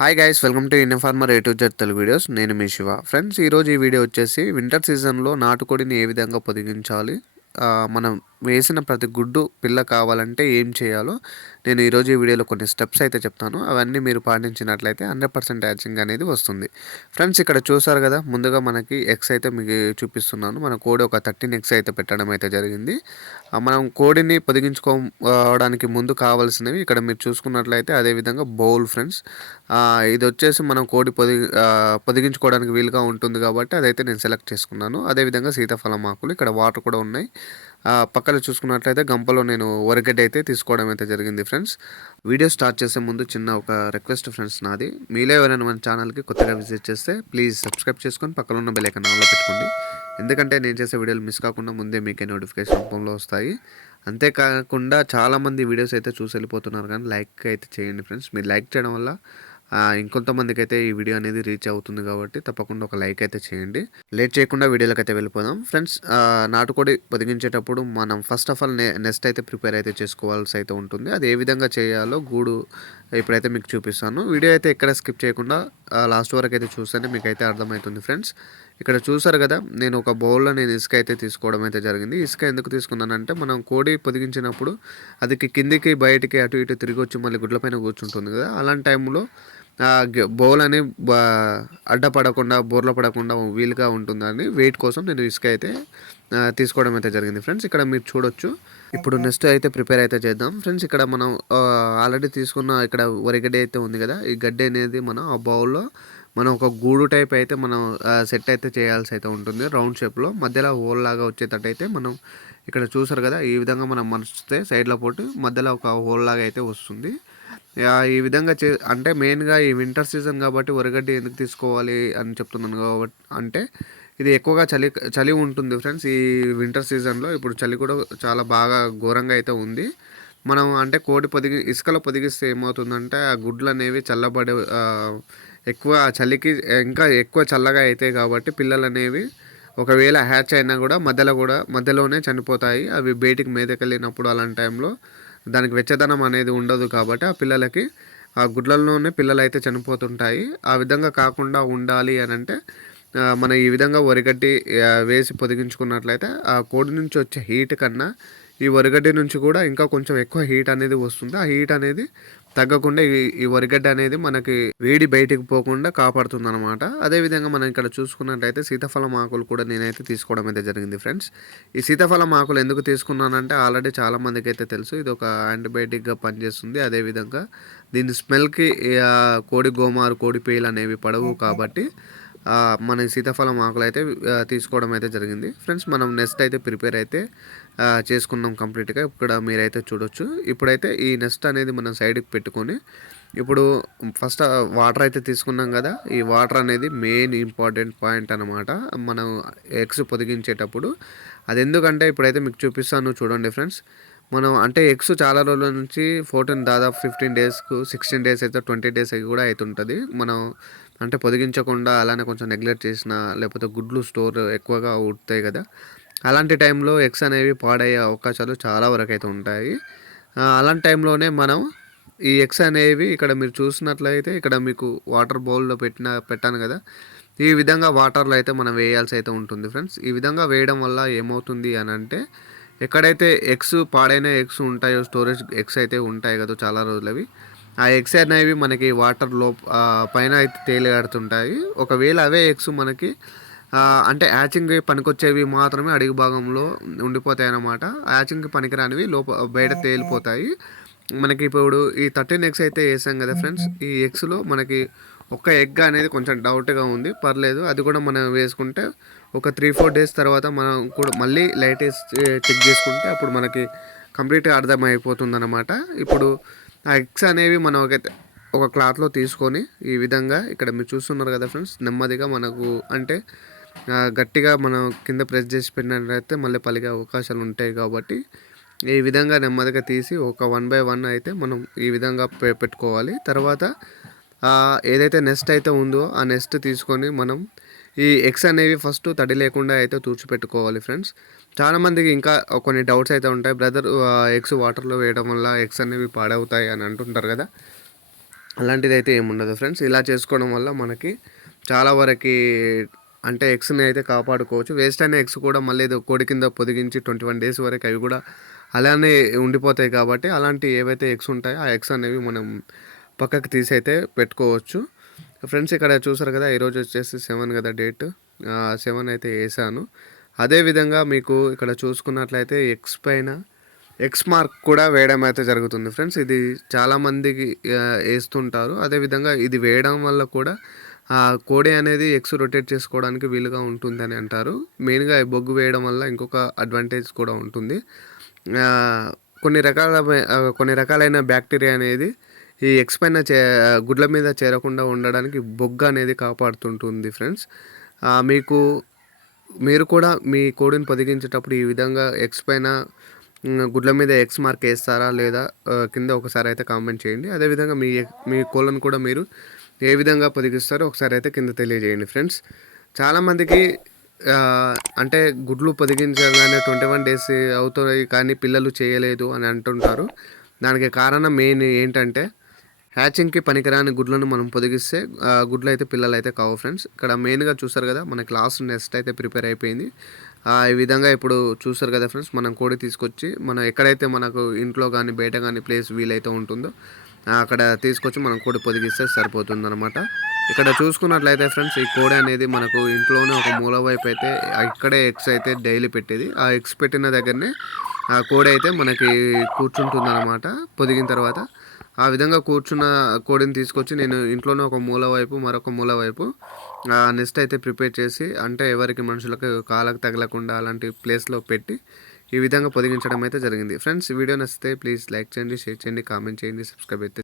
Hi guys welcome to informer A to Z Telugu videos నేను మీ Shiva. Friends ఈరోజు ఈ వీడియో వచ్చేసి వింటర్ సీజన్లో నాటుకోడిని ఏ విధంగా పొదిగించాలి? మనం వేసిన ప్రతి గుడ్డు పిల్ల కావాలంటే ఏం చేయాలో నేను ఈరోజు ఈ వీడియోలో కొన్ని స్టెప్స్ అయితే చెప్తాను. అవన్నీ మీరు పాటించినట్లయితే హండ్రెడ్ పర్సెంట్ హ్యాచింగ్ అనేది వస్తుంది. ఫ్రెండ్స్ ఇక్కడ చూసారు కదా ముందుగా మనకి ఎగ్స్ అయితే మీకు చూపిస్తున్నాను. మన కోడి ఒక థర్టీన్ ఎగ్స్ అయితే పెట్టడం అయితే జరిగింది. మనం కోడిని పొదిగించుకోవడానికి ముందు కావాల్సినవి ఇక్కడ మీరు చూసుకున్నట్లయితే అదేవిధంగా బౌల్ ఫ్రెండ్స్. ఇది వచ్చేసి మనం కోడి పొది పొదిగించుకోవడానికి వీలుగా ఉంటుంది కాబట్టి అదైతే నేను సెలెక్ట్ చేసుకున్నాను. అదేవిధంగా సీతాఫలం ఆకులు ఇక్కడ వాటర్ కూడా ఉన్నాయి. పక్కన చూసుకున్నట్లయితే గంపలో నేను వరగడ్డ అయితే తీసుకోవడం అయితే జరిగింది ఫ్రెండ్స్. వీడియో స్టార్ట్ చేసే ముందు చిన్న ఒక రిక్వెస్ట్ ఫ్రెండ్స్ నాది. మీలో ఎవరైనా మన ఛానల్కి కొత్తగా విజిట్ చేస్తే ప్లీజ్ సబ్స్క్రైబ్ చేసుకొని పక్కన ఉన్న బెల్ ఐకాన్ ఆన్లో పెట్టుకోండి. ఎందుకంటే నేను చేసే వీడియోలు మిస్ కాకుండా ముందే మీకే నోటిఫికేషన్ రూపంలో వస్తాయి. అంతేకాకుండా చాలామంది వీడియోస్ అయితే చూసి వెళ్ళిపోతున్నారు కానీ లైక్ అయితే చేయండి ఫ్రెండ్స్. మీరు లైక్ చేయడం వల్ల ఇంకొంతమందికి అయితే ఈ వీడియో అనేది రీచ్ అవుతుంది కాబట్టి తప్పకుండా ఒక లైక్ అయితే చేయండి. లేట్ చేయకుండా వీడియోలకు అయితే వెళ్ళిపోదాం. ఫ్రెండ్స్ నాటుకోడి పొదిగించేటప్పుడు మనం ఫస్ట్ ఆఫ్ ఆల్ నెక్స్ట్ అయితే ప్రిపేర్ అయితే చేసుకోవాల్సి అయితే ఉంటుంది. అది ఏ విధంగా చేయాలో గూడు ఇప్పుడైతే మీకు చూపిస్తాను. వీడియో అయితే ఎక్కడ స్కిప్ చేయకుండా లాస్ట్ వరకు అయితే చూస్తేనే మీకు అయితే అర్థమవుతుంది ఫ్రెండ్స్. ఇక్కడ చూసారు కదా నేను ఒక బౌల్లో నేను ఇసుక అయితే తీసుకోవడం అయితే జరిగింది. ఇసుక ఎందుకు తీసుకున్నానంటే మనం కోడి పొదిగించినప్పుడు అది కిందికి బయటికి అటు ఇటు తిరిగి వచ్చి మళ్ళీ గుడ్లపైన కూర్చుంటుంది కదా. అలాంటి టైంలో ఆ బౌల్ అని అడ్డపడకుండా బోర్ల పడకుండా వీలుగా ఉంటుందని వెయిట్ కోసం నేను ఇసుక అయితే తీసుకోవడం అయితే జరిగింది. ఫ్రెండ్స్ ఇక్కడ మీరు చూడొచ్చు. ఇప్పుడు నెక్స్ట్ అయితే ప్రిపేర్ అయితే చేద్దాం. ఫ్రెండ్స్ ఇక్కడ మనం ఆల్రెడీ తీసుకున్న ఇక్కడ వరిగడ్డి అయితే ఉంది కదా. ఈ గడ్డి అనేది మనం ఆ బౌల్లో మనం ఒక గూడు టైప్ అయితే మనం సెట్ అయితే చేయాల్సి అయితే ఉంటుంది. రౌండ్ షేప్లో మధ్యలో హోల్ లాగా వచ్చేటట్టు అయితే మనం ఇక్కడ చూసారు కదా ఈ విధంగా మనం మరిస్తే సైడ్లో పోటు మధ్యలో ఒక హోల్ లాగా అయితే వస్తుంది. ఈ విధంగా చే అంటే మెయిన్గా ఈ వింటర్ సీజన్ కాబట్టి వరిగడ్డి ఎందుకు తీసుకోవాలి అని చెప్తున్నాను కాబట్టి అంటే ఇది ఎక్కువగా చలి చలి ఉంటుంది ఫ్రెండ్స్. ఈ వింటర్ సీజన్లో ఇప్పుడు చలి కూడా చాలా బాగా ఘోరంగా అయితే ఉంది. మనం అంటే కోడి పొదిగి ఇసుకలో పొదిగిస్తే ఏమవుతుందంటే ఆ గుడ్లు అనేవి చల్లబడే ఎక్కువ ఆ చలికి ఇంకా ఎక్కువ చల్లగా అవుతాయి కాబట్టి పిల్లలు అనేవి ఒకవేళ హ్యాచ్ అయినా కూడా మధ్యలో కూడా మధ్యలోనే చనిపోతాయి. అవి బయటికి మీదకెళ్ళినప్పుడు అలాంటి టైంలో దానికి వెచ్చదనం అనేది ఉండదు కాబట్టి ఆ పిల్లలకి ఆ గుడ్లలోనే పిల్లలు అయితే చనిపోతుంటాయి. ఆ విధంగా కాకుండా ఉండాలి అని అంటే మనం ఈ విధంగా వరిగట్టి వేసి పొదిగించుకున్నట్లయితే ఆ కోడి నుంచి వచ్చే హీట్ కన్నా ఈ వరిగడ్డి నుంచి కూడా ఇంకా కొంచెం ఎక్కువ హీట్ అనేది వస్తుంది. ఆ హీట్ అనేది తగ్గకుండా ఈ ఈ వరిగడ్డ అనేది మనకి వేడి బయటికి పోకుండా కాపాడుతుంది అనమాట అదేవిధంగా మనం ఇక్కడ చూసుకున్నట్టయితే సీతాఫలం ఆకులు కూడా నేనైతే తీసుకోవడం అయితే జరిగింది ఫ్రెండ్స్ ఈ సీతాఫలం ఆకులు ఎందుకు తీసుకున్నానంటే ఆల్రెడీ చాలా మందికి అయితే తెలుసు. ఇది ఒక యాంటీబయాటిక్గా పనిచేస్తుంది. అదేవిధంగా దీని స్మెల్కి కోడి గోమారు కోడి పేలు అనేవి పడవు కాబట్టి మన సీతాఫలం ఆకులు అయితే తీసుకోవడం అయితే జరిగింది. ఫ్రెండ్స్ మనం నెస్ట్ అయితే ప్రిపేర్ అయితే చేసుకున్నాం కంప్లీట్గా. ఇక్కడ మీరైతే చూడొచ్చు. ఇప్పుడైతే ఈ నెస్ట్ అనేది మనం సైడ్కి పెట్టుకొని ఇప్పుడు ఫస్ట్ వాటర్ అయితే తీసుకున్నాం కదా. ఈ వాటర్ అనేది మెయిన్ ఇంపార్టెంట్ పాయింట్ అనమాట మనం ఎగ్స్ పొదిగించేటప్పుడు అది ఎందుకంటే ఇప్పుడైతే మీకు చూపిస్తాను చూడండి ఫ్రెండ్స్. మనం అంటే ఎగ్స్ చాలా రోజుల నుంచి ఫోర్టీన్ దాదాపు ఫిఫ్టీన్ డేస్కు సిక్స్టీన్ డేస్ అయితే ట్వంటీ డేస్ కూడా అవుతుంటుంది మనం అంటే పొదిగించకుండా అలానే కొంచెం నెగ్లెక్ట్ చేసిన లేకపోతే గుడ్లు స్టోర్ ఎక్కువగా ఉడతాయి కదా అలాంటి టైంలో ఎగ్స్ అనేవి పాడయ్యే అవకాశాలు చాలా వరకు అయితే ఉంటాయి. అలాంటి టైంలోనే మనం ఈ ఎగ్స్ అనేవి ఇక్కడ మీరు చూసినట్లయితే ఇక్కడ మీకు వాటర్ బౌల్లో పెట్టిన పెట్టాను కదా ఈ విధంగా వాటర్లో అయితే మనం వేయాల్సి అయితే ఉంటుంది ఫ్రెండ్స్. ఈ విధంగా వేయడం వల్ల ఏమవుతుంది అని అంటే ఎక్కడైతే ఎగ్స్ పాడైన ఎగ్స్ ఉంటాయో స్టోరేజ్ ఎగ్స్ అయితే ఉంటాయి కదా చాలా రోజులవి ఆ ఎగ్స్ అనేవి మనకి వాటర్లో పైన అయితే తేలియాడుతుంటాయి ఒకవేళ అవే ఎగ్స్ మనకి అంటే హ్యాచింగ్ పనికొచ్చేవి మాత్రమే అడుగు భాగంలో ఉండిపోతాయి అన్నమాట. హ్యాచింగ్కి పనికిరానివి లోప బయట తేలిపోతాయి. మనకి ఇప్పుడు ఈ థర్టీన్ ఎగ్స్ అయితే వేసాం కదా ఫ్రెండ్స్ ఈ ఎగ్స్లో మనకి ఒక ఎగ్ అనేది కొంచెం డౌట్గా ఉంది. పర్లేదు. అది కూడా మనం వేసుకుంటే ఒక త్రీ ఫోర్ డేస్ తర్వాత మనం కూడా మళ్ళీ లైట్ చెక్ చేసుకుంటే అప్పుడు మనకి కంప్లీట్గా అర్థమైపోతుంది అనమాట ఇప్పుడు ఆ ఎగ్స్ అనేవి మనం ఒక ఒక క్లాత్లో తీసుకొని ఈ విధంగా ఇక్కడ మీరు చూస్తున్నారు కదా ఫ్రెండ్స్ నెమ్మదిగా మనకు అంటే గట్టిగా మనం కింద ప్రెస్ చేసి పెట్టినట్లయితే మళ్ళీ పలిగే అవకాశాలు ఉంటాయి కాబట్టి ఈ విధంగా నెమ్మదిగా తీసి ఒక వన్ బై వన్ అయితే మనం ఈ విధంగా పె- పెట్టుకోవాలి. తర్వాత ఏదైతే నెస్ట్ అయితే ఉందో ఆ నెస్ట్ తీసుకొని మనం ఈ ఎగ్స్ అనేవి ఫస్ట్ తడి లేకుండా అయితే తుడిచిపెట్టుకోవాలి ఫ్రెండ్స్ చాలామందికి ఇంకా కొన్ని డౌట్స్ అయితే ఉంటాయి. బ్రదర్ ఎగ్స్ వాటర్లో వేయడం వల్ల ఎగ్స్ అనేవి పాడవుతాయి అని అంటుంటారు కదా. అలాంటిది అయితే ఏముండదు ఫ్రెండ్స్ ఇలా చేసుకోవడం వల్ల మనకి చాలా వరకు అంటే ఎగ్స్ని అయితే కాపాడుకోవచ్చు. వేస్ట్ అయిన ఎగ్స్ కూడా మళ్ళీ ఏదో కోడి కింద పొదిగించి ట్వంటీ వన్ డేస్ వరకు అవి కూడా అలానే ఉండిపోతాయి కాబట్టి అలాంటి ఏవైతే ఎగ్స్ ఉంటాయో ఆ ఎగ్స్ అనేవి మనం పక్కకి తీసి అయితే పెట్టుకోవచ్చు. ఫ్రెండ్స్ ఇక్కడ చూసారు కదా ఈరోజు వచ్చేసి సెవెన్ కదా డేట్. సెవెన్ అయితే వేసాను. అదేవిధంగా మీకు ఇక్కడ చూసుకున్నట్లయితే ఎక్స్ పైన ఎక్స్ మార్క్ కూడా వేయడం అయితే జరుగుతుంది ఫ్రెండ్స్. ఇది చాలామందికి వేస్తుంటారు. అదేవిధంగా ఇది వేయడం వల్ల కూడా కోడి అనేది ఎక్స్ రొటేట్ చేసుకోవడానికి వీలుగా ఉంటుందని అంటారు. మెయిన్గా బొగ్గు వేయడం వల్ల ఇంకొక అడ్వాంటేజ్ కూడా ఉంటుంది. కొన్ని రకాల కొన్ని రకాలైన బ్యాక్టీరియా అనేది ఈ ఎగ్స్ పైన చే గుడ్ల మీద చేరకుండా ఉండడానికి బొగ్గు అనేది కాపాడుతుంటుంది ఫ్రెండ్స్. మీకు మీరు కూడా మీ కోడిని పొదిగించేటప్పుడు ఈ విధంగా ఎగ్స్ పైన గుడ్ల మీద ఎక్స్ మార్క్ వేస్తారా లేదా కింద ఒకసారి అయితే కామెంట్ చేయండి. అదేవిధంగా మీ మీ కోళ్ళను కూడా మీరు ఏ విధంగా పొదిగిస్తారో ఒకసారి అయితే కింద తెలియజేయండి ఫ్రెండ్స్. చాలామందికి అంటే గుడ్లు పొదిగించగానే ట్వంటీ వన్ డేస్ అవుతాయి కానీ పిల్లలు చేయలేదు అని అంటుంటారు. దానికి కారణం మెయిన్ ఏంటంటే హ్యాచింగ్కి పనికిరాని గుడ్లను మనం పొదిగిస్తే గుడ్లు అయితే పిల్లలు అయితే కావు ఫ్రెండ్స్ ఇక్కడ మెయిన్గా చూస్తారు కదా మనకి లాస్ట్ నెక్స్ట్ అయితే ప్రిపేర్ అయిపోయింది. ఈ విధంగా ఇప్పుడు చూస్తారు కదా ఫ్రెండ్స్ మనం కోడి తీసుకొచ్చి మనం ఎక్కడైతే మనకు ఇంట్లో కానీ బయట కానీ ప్లేస్ వీలైతే ఉంటుందో అక్కడ తీసుకొచ్చి మనం కోడి పొదిగిస్తే సరిపోతుంది అనమాట ఇక్కడ చూసుకున్నట్లయితే ఫ్రెండ్స్ ఈ కోడి అనేది మనకు ఇంట్లోనే ఒక మూల వైపు అయితే ఇక్కడే ఎగ్స్ అయితే డైలీ పెట్టేది. ఆ ఎగ్స్ పెట్టిన దగ్గరనే ఆ కోడి అయితే మనకి కూర్చుంటుంది అనమాట పొదిగిన తర్వాత ఆ విధంగా కూర్చున్న కోడిని తీసుకొచ్చి నేను ఇంట్లోనే ఒక మూల వైపు మరొక మూల వైపు నెస్ట్ అయితే ప్రిపేర్ చేసి అంటే ఎవరికి మనుషులకు కాలకు తగలకుండా అలాంటి ప్లేస్లో పెట్టి ఈ విధంగా పొదిగించడం అయితే జరిగింది. ఫ్రెండ్స్ వీడియో నచ్చితే ప్లీజ్ లైక్ చేయండి షేర్ చేయండి కామెంట్ చేయండి సబ్స్క్రైబ్ అయితే